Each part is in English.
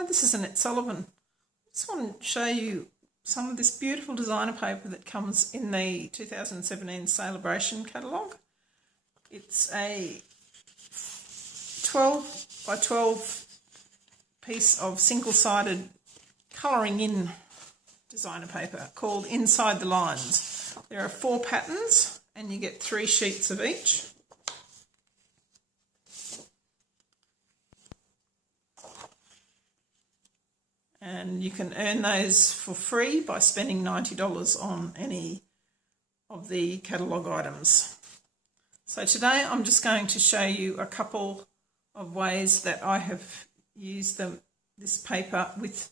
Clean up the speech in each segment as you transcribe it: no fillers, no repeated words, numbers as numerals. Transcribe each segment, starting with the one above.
Hi, this is Annette Sullivan. I just want to show you some of this beautiful designer paper that comes in the 2017 Sale-a-Bration catalogue. It's a 12 by 12 piece of single-sided colouring in designer paper called Inside the Lines. There are 4 patterns and you get 3 sheets of each. And you can earn those for free by spending $90 on any of the catalogue items. So today I'm just going to show you a couple of ways that I have used this paper with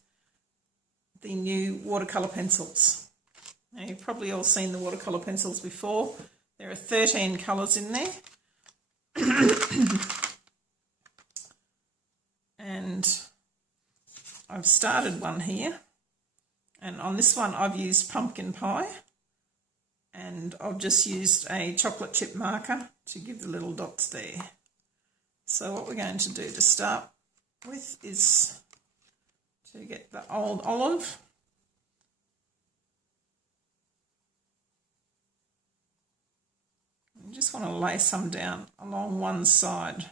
the new watercolour pencils. Now you've probably all seen the watercolour pencils before. There are 13 colours in there. And I've started one here, and on this one I've used pumpkin pie, and I've just used a chocolate chip marker to give the little dots there. So what we're going to do to start with is to get the old olive. You just want to lay some down along one side.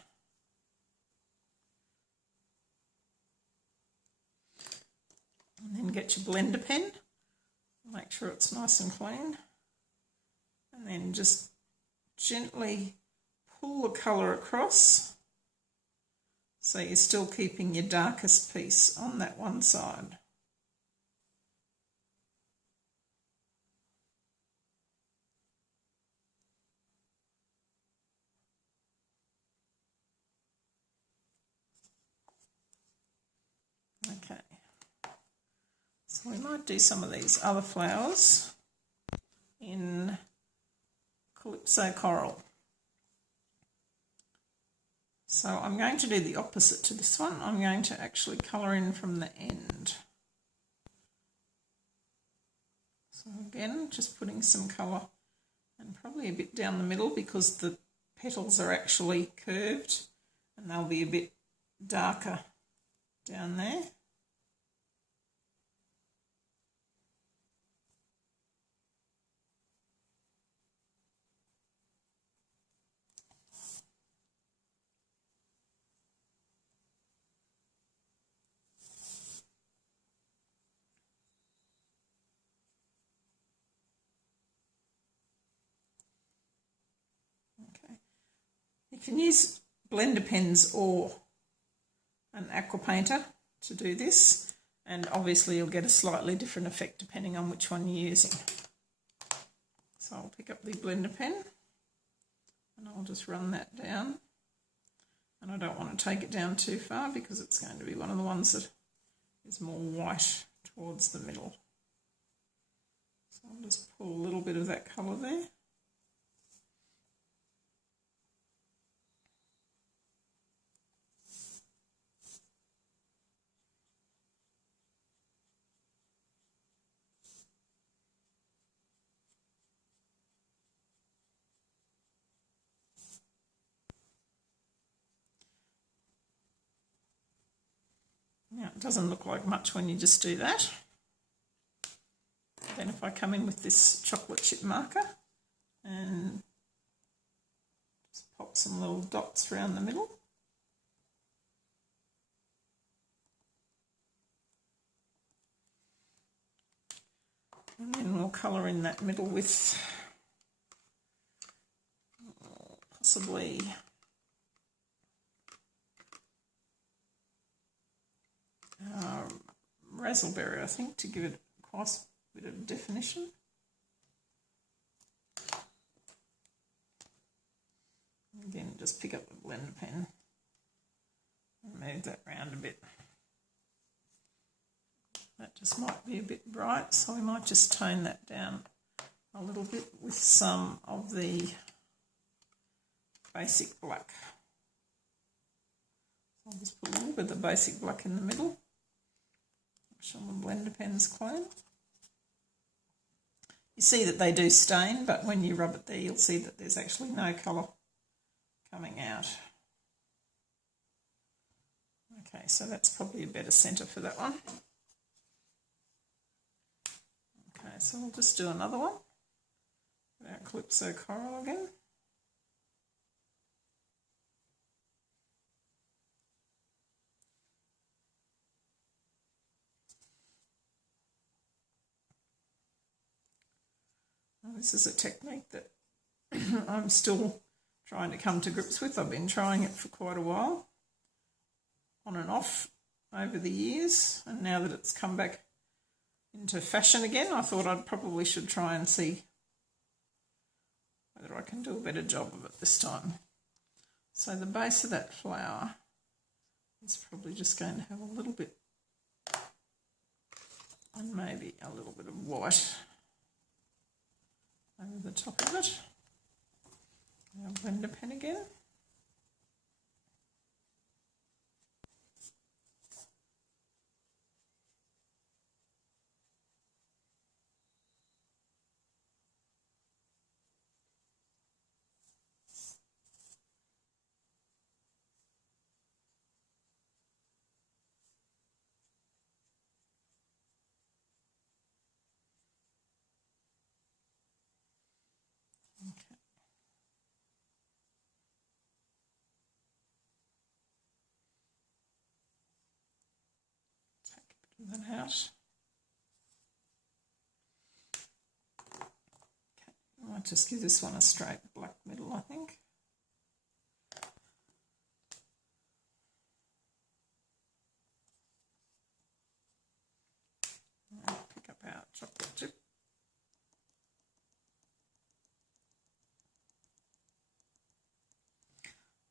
And then get your blender pen, make sure it's nice and clean, and then just gently pull the colour across so you're still keeping your darkest piece on that one side. Okay. So we might do some of these other flowers in Calypso Coral. So I'm going to do the opposite to this one. I'm going to actually colour in from the end. So again, just putting some colour and probably a bit down the middle because the petals are actually curved and they'll be a bit darker down there. You can use blender pens or an aqua painter to do this, and obviously you'll get a slightly different effect depending on which one you're using. So I'll pick up the blender pen and I'll just run that down, and I don't want to take it down too far because it's going to be one of the ones that is more white towards the middle. So I'll just pull a little bit of that colour there. Now it doesn't look like much when you just do that. Then if I come in with this chocolate chip marker and just pop some little dots around the middle. And then we'll colour in that middle with possibly raspberry, I think, to give it quite a bit of definition. Again, just pick up the blender pen and move that round a bit. That just might be a bit bright, so we might just tone that down a little bit with some of the basic black. So I'll just put a little bit of the basic black in the middle. Make sure the blender pen's clean. You see that they do stain, but when you rub it there, you'll see that there's actually no colour coming out. Okay, so that's probably a better centre for that one. Okay, so we'll just do another one with our Calypso Coral again. Now, this is a technique that I'm still trying to come to grips with. I've been trying it for quite a while, on and off over the years, and now that it's come back into fashion again, I thought I probably should try and see whether I can do a better job of it this time. So the base of that flower is probably just going to have a little bit, and maybe a little bit of white over the top of it. Our blender pen again. Okay. Take a bit of that out. Okay, I might just give this one a straight black middle, I think. And pick up our chocolate chip.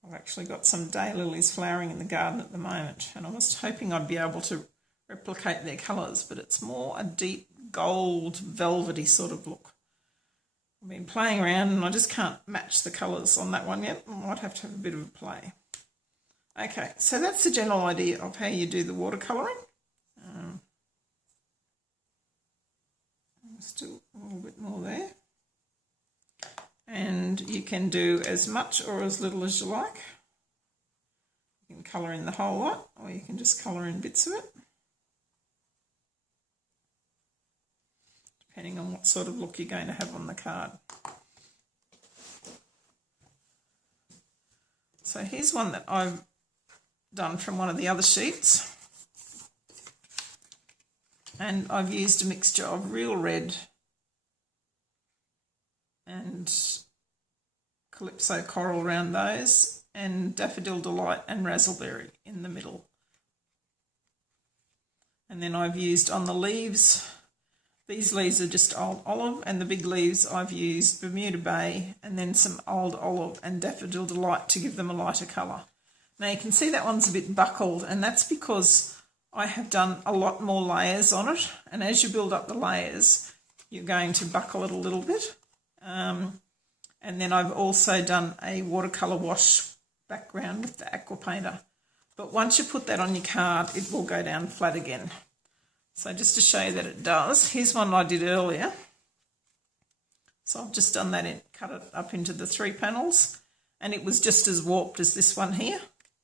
I've actually got some daylilies flowering in the garden at the moment, and I was hoping I'd be able to replicate their colours, but it's more a deep gold velvety sort of look. I've been playing around and I just can't match the colours on that one yet. I might have to have a bit of a play. Okay, so that's the general idea of how you do the watercolouring. Let's do a little bit more there. And you can do as much or as little as you like. You can colour in the whole lot, or you can just colour in bits of it, depending on what sort of look you're going to have on the card. So here's one that I've done from one of the other sheets, and I've used a mixture of real red and Calypso Coral around those, and Daffodil Delight and Razzleberry in the middle. And then I've used on the leaves, these leaves are just old olive, and the big leaves I've used Bermuda Bay and then some old olive and Daffodil Delight to give them a lighter colour. Now you can see that one's a bit buckled, and that's because I have done a lot more layers on it, and as you build up the layers you're going to buckle it a little bit. And then I've also done a watercolour wash background with the aqua painter. But once you put that on your card, it will go down flat again. So just to show you that it does, here's one I did earlier. So I've just done that, cut it up into the 3 panels, and it was just as warped as this one here.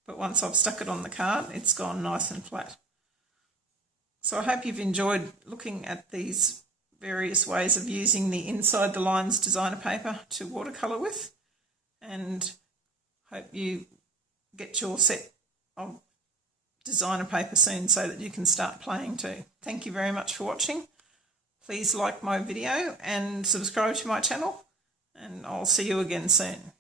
But once I've stuck it on the card, it's gone nice and flat. So I hope you've enjoyed looking at these various ways of using the Inside the Lines designer paper to watercolour with, and hope you get your set of designer paper soon so that you can start playing too. Thank you very much for watching. Please like my video and subscribe to my channel, and I'll see you again soon.